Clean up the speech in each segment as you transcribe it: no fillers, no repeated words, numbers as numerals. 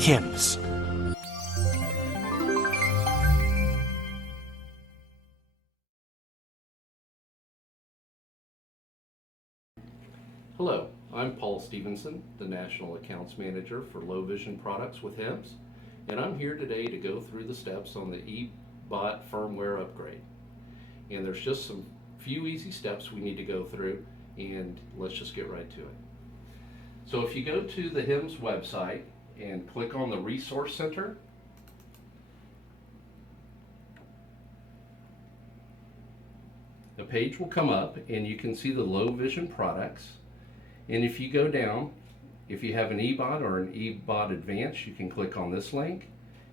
HIMS. Hello, I'm Paul Stevenson, the National Accounts Manager for Low Vision Products with HIMS, and I'm here today to go through the steps on the eBot firmware upgrade. And there's just some few easy steps we need to go through, and let's just get right to it. So if you go to the HIMS website and click on the Resource Center, the page will come up and you can see the low vision products. And if you go down, if you have an eBot or an eBot Advanced, you can click on this link.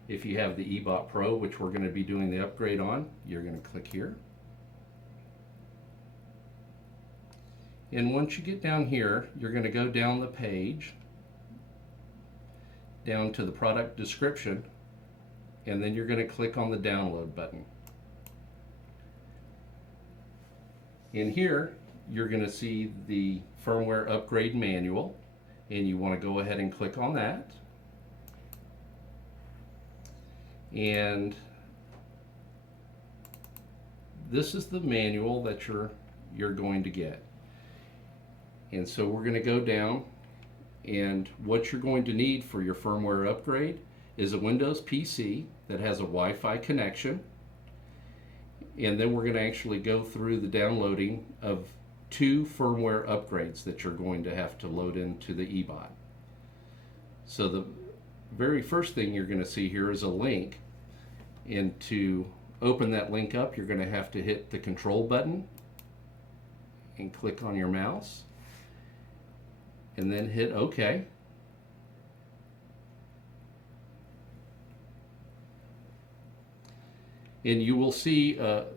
If you have the eBot Pro, which we're going to be doing the upgrade on, you're going to click here. And once you get down here, you're going to go down the page, down to the product description, and then you're going to click on the download button. In here, you're going to see the firmware upgrade manual, and you want to go ahead and click on that. And this is the manual that you're going to get. And so we're going to go down, and what you're going to need for your firmware upgrade is a Windows PC that has a Wi-Fi connection. And then we're going to actually go through the downloading of 2 firmware upgrades that you're going to have to load into the eBot. So the very first thing you're going to see here is a link, and to open that link up, you're going to have to hit the control button and click on your mouse and then hit OK. And you will see a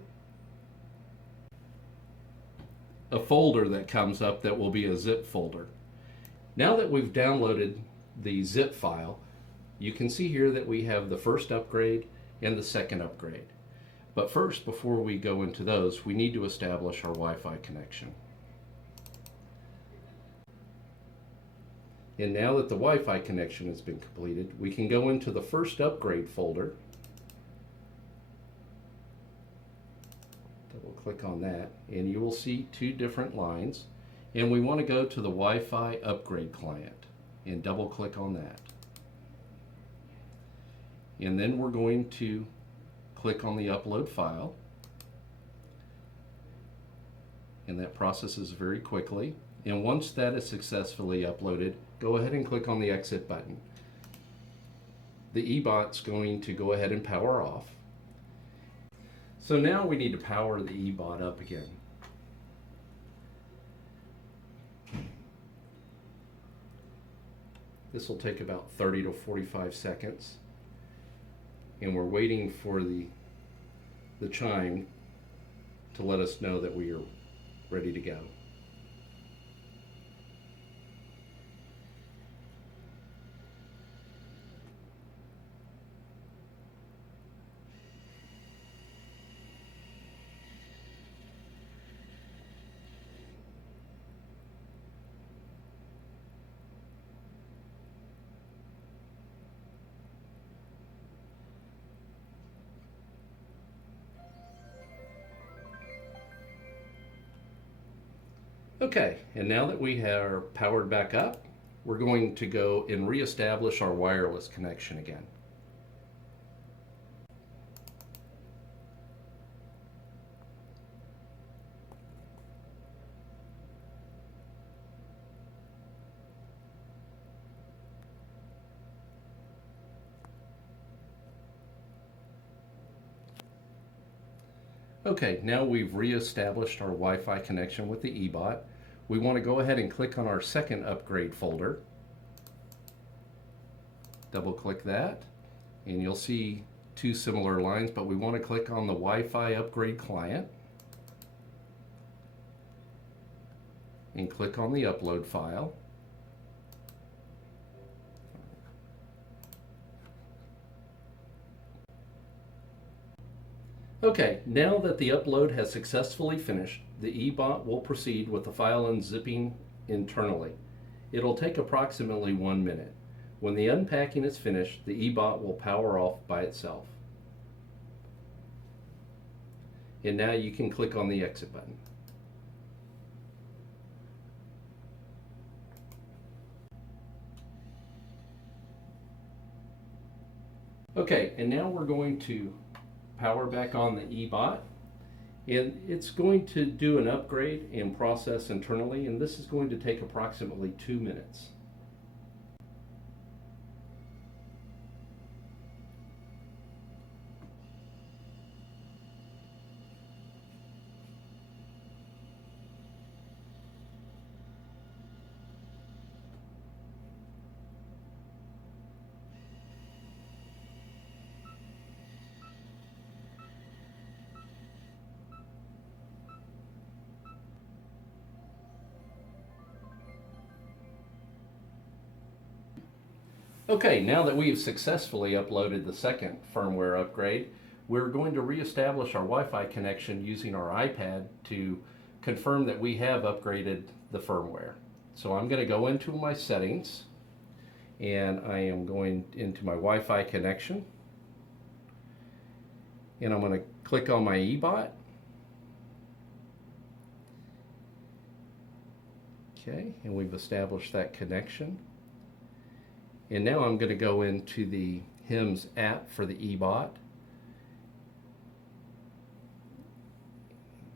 folder that comes up that will be a zip folder. Now that we've downloaded the zip file, you can see here that we have the first upgrade and the second upgrade. But first, before we go into those, we need to establish our Wi-Fi connection. And now that the Wi-Fi connection has been completed, we can go into the first upgrade folder. Click on that, and you will see 2 different lines, and we want to go to the Wi-Fi upgrade client and double click on that, and then we're going to click on the upload file, and that processes very quickly. And once that is successfully uploaded, go ahead and click on the exit button. The eBot's going to go ahead and power off. So now we need to power the eBot up again. This will take about 30 to 45 seconds. And we're waiting for the chime to let us know that we are ready to go. Okay, and now that we are powered back up, we're going to go and reestablish our wireless connection again. Okay, now we've reestablished our Wi-Fi connection with the eBot. We want to go ahead and click on our second upgrade folder. Double click that, and you'll see 2 similar lines, but we want to click on the Wi-Fi upgrade client and click on the upload file. Okay, now that the upload has successfully finished, the eBot will proceed with the file unzipping internally. It'll take approximately 1 minute. When the unpacking is finished, the eBot will power off by itself. And now you can click on the exit button. Okay, and now we're going to power back on the eBot, and it's going to do an upgrade and process internally, and this is going to take approximately 2 minutes. Okay, now that we have successfully uploaded the second firmware upgrade, we're going to reestablish our Wi-Fi connection using our iPad to confirm that we have upgraded the firmware. So I'm going to go into my settings, and I am going into my Wi-Fi connection, and I'm going to click on my eBot. Okay, and we've established that connection. And now I'm going to go into the HIMS app for the eBot.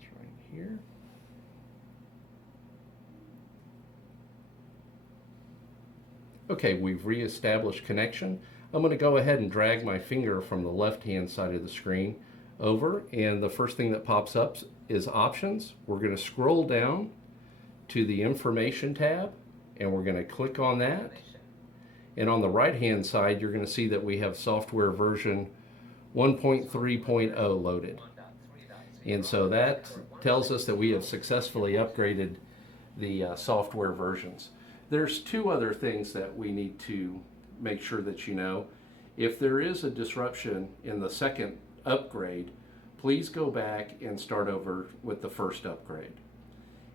It's right here. Okay, we've reestablished connection. I'm going to go ahead and drag my finger from the left-hand side of the screen over, and the first thing that pops up is options. We're going to scroll down to the information tab, and we're going to click on that. And on the right hand side, you're going to see that we have software version 1.3.0 loaded. And so that tells us that we have successfully upgraded the software versions. There's two other things that we need to make sure that you know. If there is a disruption in the second upgrade, please go back and start over with the first upgrade.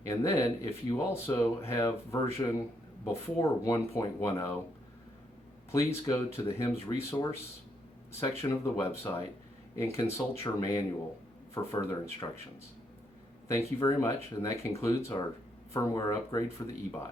And then if you also have version before 1.10, please go to the HIMS resource section of the website and consult your manual for further instructions. Thank you very much, and that concludes our firmware upgrade for the eBot.